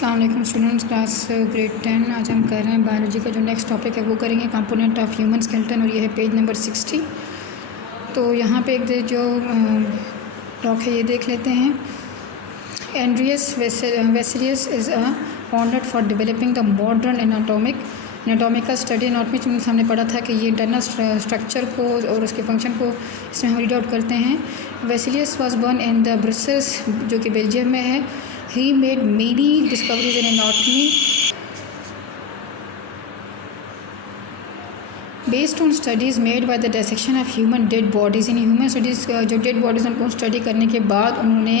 अस्सलाम वालेकुम students, class grade 10। आज हम कर रहे हैं बायोलॉजी का जो नेक्स्ट टॉपिक है वो करेंगे कंपोनेंट ऑफ ह्यूमन स्केलेटन, और ये है पेज नंबर 60। तो यहाँ पे एक जो टॉक है ये देख लेते हैं। Andreas Vesalius is honoured for developing the modern anatomical study. Anatomy में हमने पढ़ा था कि ये इंटरनल स्ट्रक्चर को और उसके फंक्शन को इसमें हम रीड आउट करते हैं। Vesalius was born in the Brussels, जो कि बेल्जियम में है। He made many discoveries in anatomy based on studies made by the dissection of human dead bodies. In human studies जो dead bodies उनको study करने के बाद उन्होंने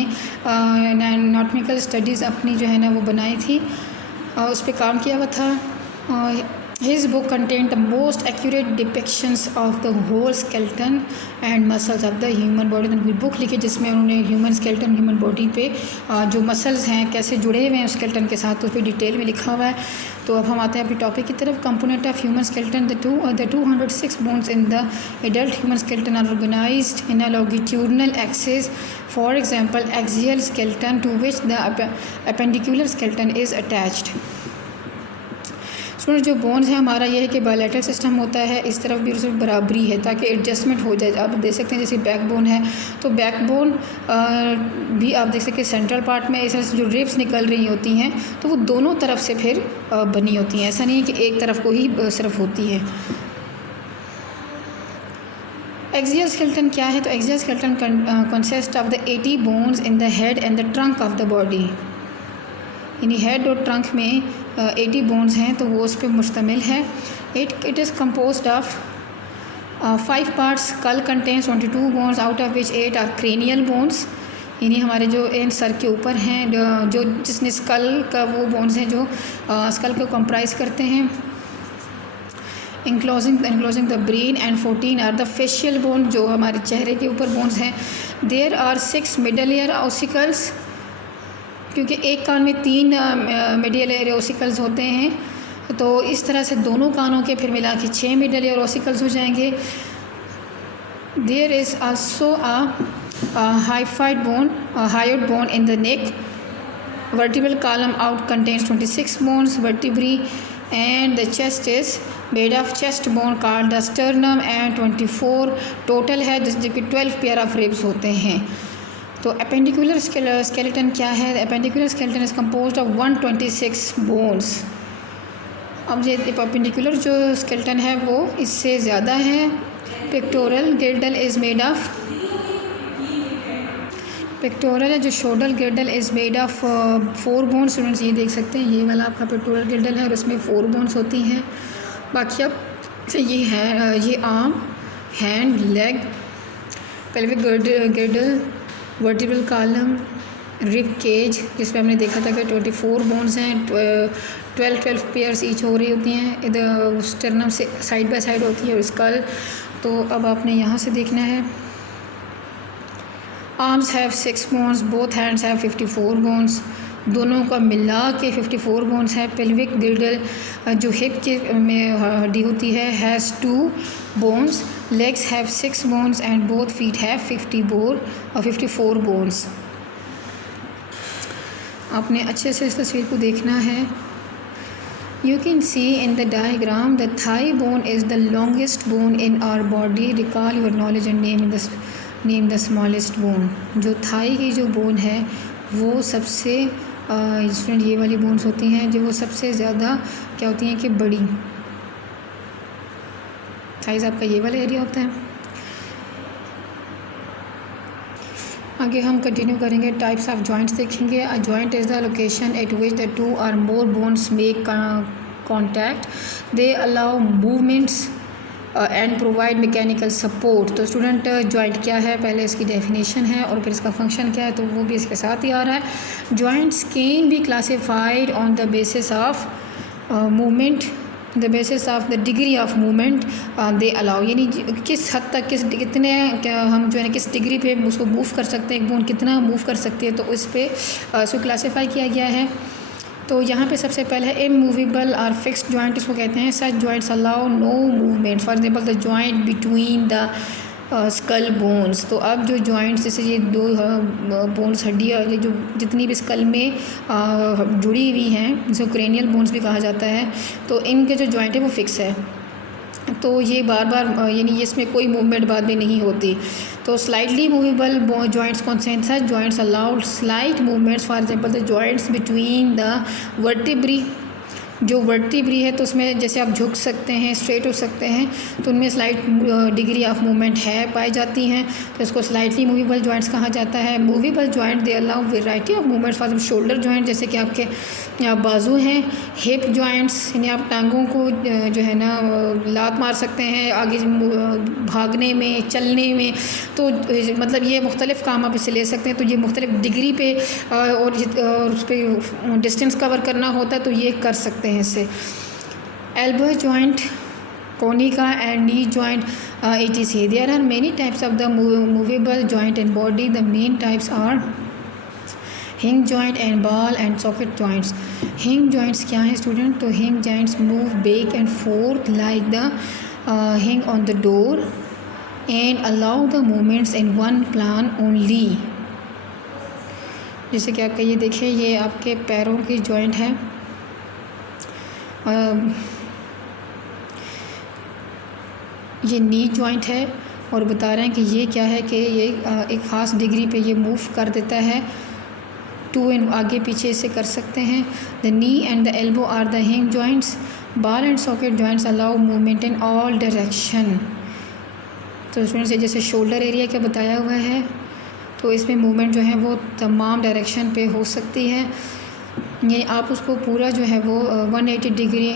एनाटॉमिकल स्टडीज़ अपनी जो है ना वो बनाई थी और उस पर काम किया हुआ था। His book contained the most accurate depictions of the whole skeleton and muscles of the human body। उन्होंने बुक लिखी जिसमें उन्होंने ह्यूमन स्केलेटन, ह्यूमन बॉडी पे जो मसल्स हैं कैसे जुड़े हुए हैं उस स्केलेटन के साथ, तो उस पर डिटेल में लिखा हुआ है। तो अब हम आते हैं अपने टॉपिक की तरफ। Component of human skeleton. The 206 bones in the adult human skeleton are organised in a longitudinal axis. For example axial skeleton to which the appendicular skeleton is attached. Student जो बोन्स है हमारा ये है कि bilateral system होता है, इस तरफ भी सिर्फ बराबरी है ताकि एडजस्टमेंट हो जाए। आप देख सकते हैं जैसे बैक बोन है तो बैक बोन भी आप देख सकते हैं सेंट्रल पार्ट में इस तरह से जो रिब्स निकल रही होती हैं तो वो दोनों तरफ से फिर बनी होती हैं, ऐसा नहीं है कि एक तरफ को ही सिर्फ होती है। एक्सियल स्केलेटन क्या है? तो axial skeleton consist of the 80 bones in the head and the trunk of the body. यानी हेड और ट्रंक में 80 बोन्स हैं तो वो उस पर मुश्तमिल है। It is composed of 5 parts. Skull contains 22 bones out of which 8 are cranial bones. यानी हमारे जो इन सर के ऊपर हैं जो जिसने स्कल का वो बोन्स हैं जो स्कल को कंप्राइज करते हैं। enclosing the brain and 14 are the facial bone, जो हमारे चेहरे के ऊपर बोन्स हैं। There are 6 middle ear ossicles, क्योंकि एक कान में 3 मिडियल एयर ओसिकल्स होते हैं तो इस तरह से दोनों कानों के फिर मिला के 6 मिडियल एयर ओसिकल्स हो जाएंगे। There is also a hyoid bone in the neck. Vertebral column out contains 26 bones vertebrae and the chest is made of chest bone called the sternum and 24 total है, जिसके 12 pair of ribs होते हैं। तो appendicular skeleton क्या है? Appendicular skeleton is composed of 126 bones. अब ये appendicular जो स्केलेटन है वो इससे ज़्यादा है। Pectoral गिर्डल is made of pectoral है जो shoulder गिर्डल is made of 4 bones. Students ये देख सकते हैं ये वाला आपका पेक्टोरल गिर्डल है और इसमें 4 बोन्स होती हैं। बाकी अब ये है ये arm, hand, leg, pelvic girdle, vertebral column, rib cage जिसमें हमने देखा था कि 24 बोन्स हैं, 12 पेयर्स ईच हो रही होती हैं। इधर स्टर्नम से साइड बाय साइड होती है और स्कल। तो अब आपने यहाँ से देखना है। Arms have 6 bones, both hands have 54 bones, दोनों का मिला के 54 बोन्स है। पेल्विक गिर्डल जो हिप के में हड्डी होती है has 2 bones. Legs have 6 bones and both feet have 54 bones. आपने अच्छे से इस तस्वीर को देखना है। You can see in the diagram the thigh bone is the longest bone in our body. Recall your knowledge and name the smallest bone. जो thigh की जो बोन है वो सबसे स्टूडेंट ये वाली बोन्स होती हैं जो वो सबसे ज़्यादा क्या होती हैं कि बड़ी। साइज़ आपका ये वाला एरिया होता है। आगे हम कंटिन्यू करेंगे। टाइप्स ऑफ जॉइंट्स देखेंगे। A joint is the location at which the 2 or more bones make contact. They allow movements and provide mechanical support. तो स्टूडेंट जॉइंट क्या है, पहले इसकी डेफिनेशन है और फिर इसका फंक्शन क्या है, तो वो भी इसके साथ ही आ रहा है। Joints can be classified on the basis of movement, the basis of the degree of movement they allow. यानी किस हद तक कितने हम जो है ना किस डिग्री पे उसको मूव कर सकते हैं, एक बोन कितना मूव कर सकती है, तो उस पर इसको क्लासीफाई किया गया है। तो यहाँ पे सबसे पहले है इमूवेबल और फिक्स्ड जॉइंट इसको कहते हैं। Such joints allow no movement. For example the joint between the skull bones. तो अब जो जॉइंट्स जैसे ये दो बोन्स हड्डियाँ ये जो जितनी भी स्कल में जुड़ी हुई हैं, जिसे क्रेनियल बोन्स भी कहा जाता है, तो इनके जो जॉइंट है वो फिक्स है। तो ये बार बार यानी इसमें कोई मूवमेंट बाद में नहीं होती। तो स्लाइटली मूवेबल जॉइंट्स कौन से हैं? Such joints allowed slight movements, for example the joints between the vertebrae. जो वर्टिब्री है तो उसमें जैसे आप झुक सकते हैं, स्ट्रेट हो सकते हैं, तो उनमें स्लाइट डिग्री ऑफ मूवमेंट है पाई जाती हैं, तो इसको स्लाइटली मूवेबल जॉइंट्स कहा जाता है। Movable joint they allow variety of movements, for shoulder joint जैसे कि आपके बाजू हैं, हिप जॉइंट्स यानी आप टांगों को जो है ना लात मार सकते हैं आगे भागने में, चलने में, तो मतलब ये मुख्तलिफ़ काम आप इससे ले सकते हैं। तो ये मुख्तलिफ़ डिग्री पे और उस पर डिस्टेंस कवर करना होता है तो ये कर सकते हैं इससे। एल्बो जॉइंट, कोनिका and knee joint etc. There are many types of the movable joint in body. The main types are hinge joint and ball and socket joints. Hinge joints क्या है स्टूडेंट? तो hinge joints move back and forth like the hinge on the door and allow the movements in one plan only. जैसे कि आपका ये देखिए, ये आपके पैरों की जॉइंट है, ये नी जॉइंट है, और बता रहे हैं कि ये क्या है कि ये एक ख़ास डिग्री पे ये मूव कर देता है, टू एंड आगे पीछे से कर सकते हैं। The knee and the elbow are the hinge joints. Ball and socket joints allow movement in all direction. तो इसमें से जैसे शोल्डर एरिया का बताया हुआ है, तो इसमें मूवमेंट जो है वो तमाम डायरेक्शन पे हो सकती है। ये आप उसको पूरा जो है वो 180 डिग्री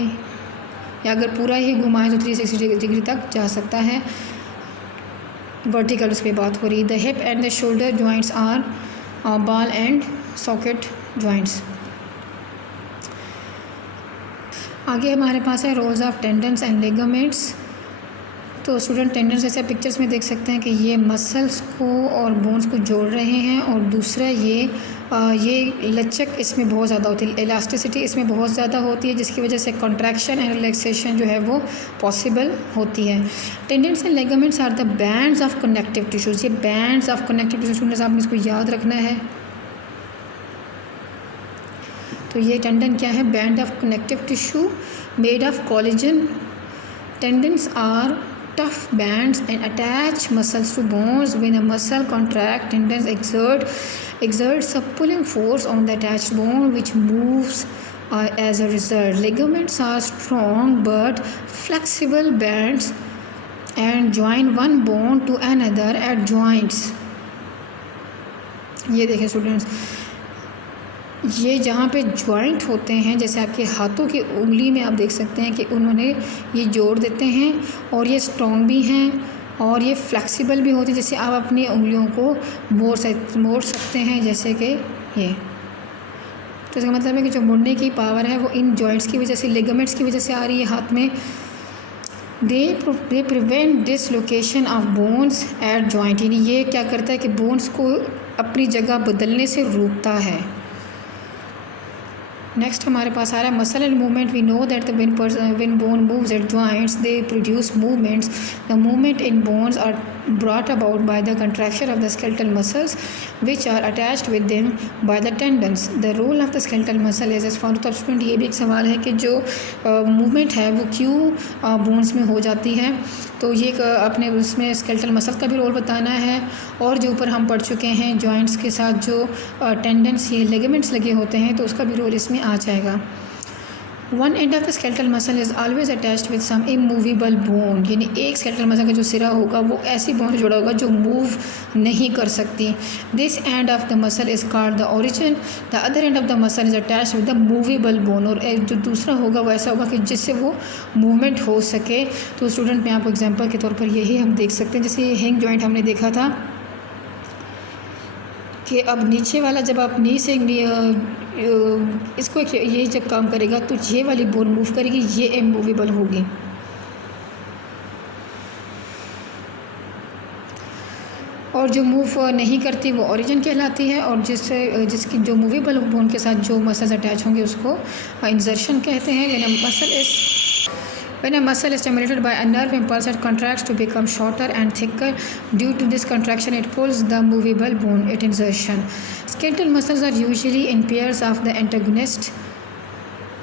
या अगर पूरा ही घुमाएं तो 360 डिग्री तक जा सकता है। वर्टिकल उस पर बात हो रही है। The hip and the shoulder joints are ball and socket joints. आगे हमारे पास है roles of tendons and ligaments. तो स्टूडेंट टेंडन्स जैसे आप पिक्चर्स में देख सकते हैं कि ये मसल्स को और बोन्स को जोड़ रहे हैं, और दूसरा ये लचक इसमें बहुत ज़्यादा होती है, इलास्टिसिटी इसमें बहुत ज़्यादा होती है, जिसकी वजह से कॉन्ट्रैक्शन एंड रिलैक्सेशन जो है वो पॉसिबल होती है। Tendons and ligaments are the bands of connective tissues. ये bands of connective tissues students आपने इसको याद रखना है। तो ये टेंडन क्या है? Band of connective tissue made of collagen. Tendons are tough bands and attach muscles to bones. When a muscle contract, tendons exerts a pulling force on the attached bone which moves as a result. Ligaments are strong but flexible bands and join one bone to another at joints. ये देखें students, ये जहाँ पे joint होते हैं, जैसे आपके हाथों की उंगली में आप देख सकते हैं कि उन्होंने ये जोड़ देते हैं, और ये स्ट्रॉन्ग भी हैं और ये फ्लेक्सिबल भी होते हैं। जैसे आप अपनी उंगलियों को मोड़ सकते हैं जैसे कि ये। तो इसका मतलब है कि जो मुड़ने की पावर है वो इन जॉइंट्स की वजह से, लिगामेंट्स की वजह से आ रही है हाथ में। They prevent dislocation of bones eight joint. यानी ये क्या करता है कि बोन्स को अपनी जगह बदलने से रोकता है। नेक्स्ट हमारे पास आ रहा है muscle and movement. We know that when bone moves at joints they produce movements. The movement in bones are brought about by the contraction of the skeletal muscles which are attached with them by the tendons. The role of the skeletal muscle is as follows. तो student ये भी एक सवाल है कि जो movement है वो क्यों बोन्स में हो जाती है। तो ये अपने उसमें स्केलेटल मसल का भी रोल बताना है, और जो ऊपर हम पढ़ चुके हैं जॉइंट्स के साथ जो टेंडेंस ये लिगामेंट्स लगे होते हैं तो उसका भी रोल इसमें आ जाएगा। One end of the skeletal muscle is always attached with some immovable bone. यानी एक स्केलेटल मसल का जो सिरा होगा वो ऐसी बोन से जुड़ा होगा जो मूव नहीं कर सकती। This and of the muscle is called the origin. The other and of the muscle is attached with the movable bone. और जो दूसरा होगा वो ऐसा होगा कि जिससे वो मूवमेंट हो सके। तो स्टूडेंट मैं आपको एग्जाम्पल के तौर पर यही हम देख सकते हैं। जैसे ये हिंग जॉइंट हमने देखा था कि अब नीचे वाला जब आप नी से इसको ये जब काम करेगा तो ये वाली बोन मूव करेगी, ये इमूवेबल होगी। और जो मूव नहीं करती वो ओरिजिन कहलाती है, और जिसकी जो मूवेबल बोन के साथ जो मसल्स अटैच होंगे उसको इंसर्शन कहते हैं। When a muscle is stimulated by a nerve impulse, it contracts to become shorter and thicker. Due to this contraction, it pulls the movable bone at insertion. Skeletal muscles are usually in pairs of the antagonist.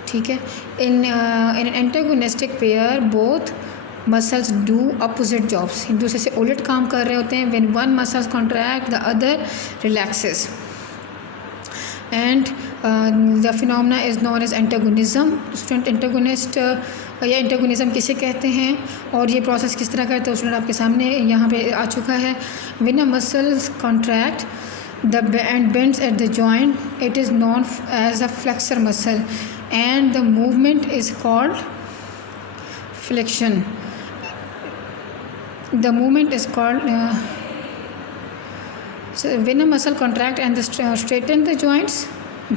ठीक है, in an antagonistic pair, both muscles do opposite jobs. एक दूसरे से उलट काम कर रहे होते हैं. When one muscle contract, the other relaxes. And the phenomena is known as antagonism. Student, antagonist या antagonism किसे कहते हैं और ये process किस तरह का है, तो स्टूडेंट आपके सामने यहाँ पे आ चुका है. When a muscle contract and bends at the joint, it is known as a flexor muscle, and the movement is called flexion. The movement is called so when a muscle contract and straighten the joints,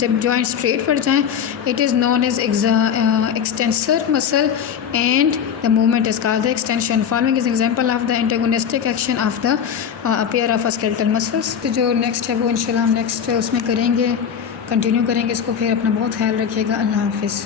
जब joint straight पड़ जाएं, it is known as extensor muscle, and the movement is called the extension. Following is example of the antagonistic action of the pair of skeletal muscles. तो जो next है वो इंशाल्लाह हम next उसमें करेंगे, कंटिन्यू करेंगे इसको. फिर अपना बहुत ख्याल रखिएगा. अल्लाह हाफिज़.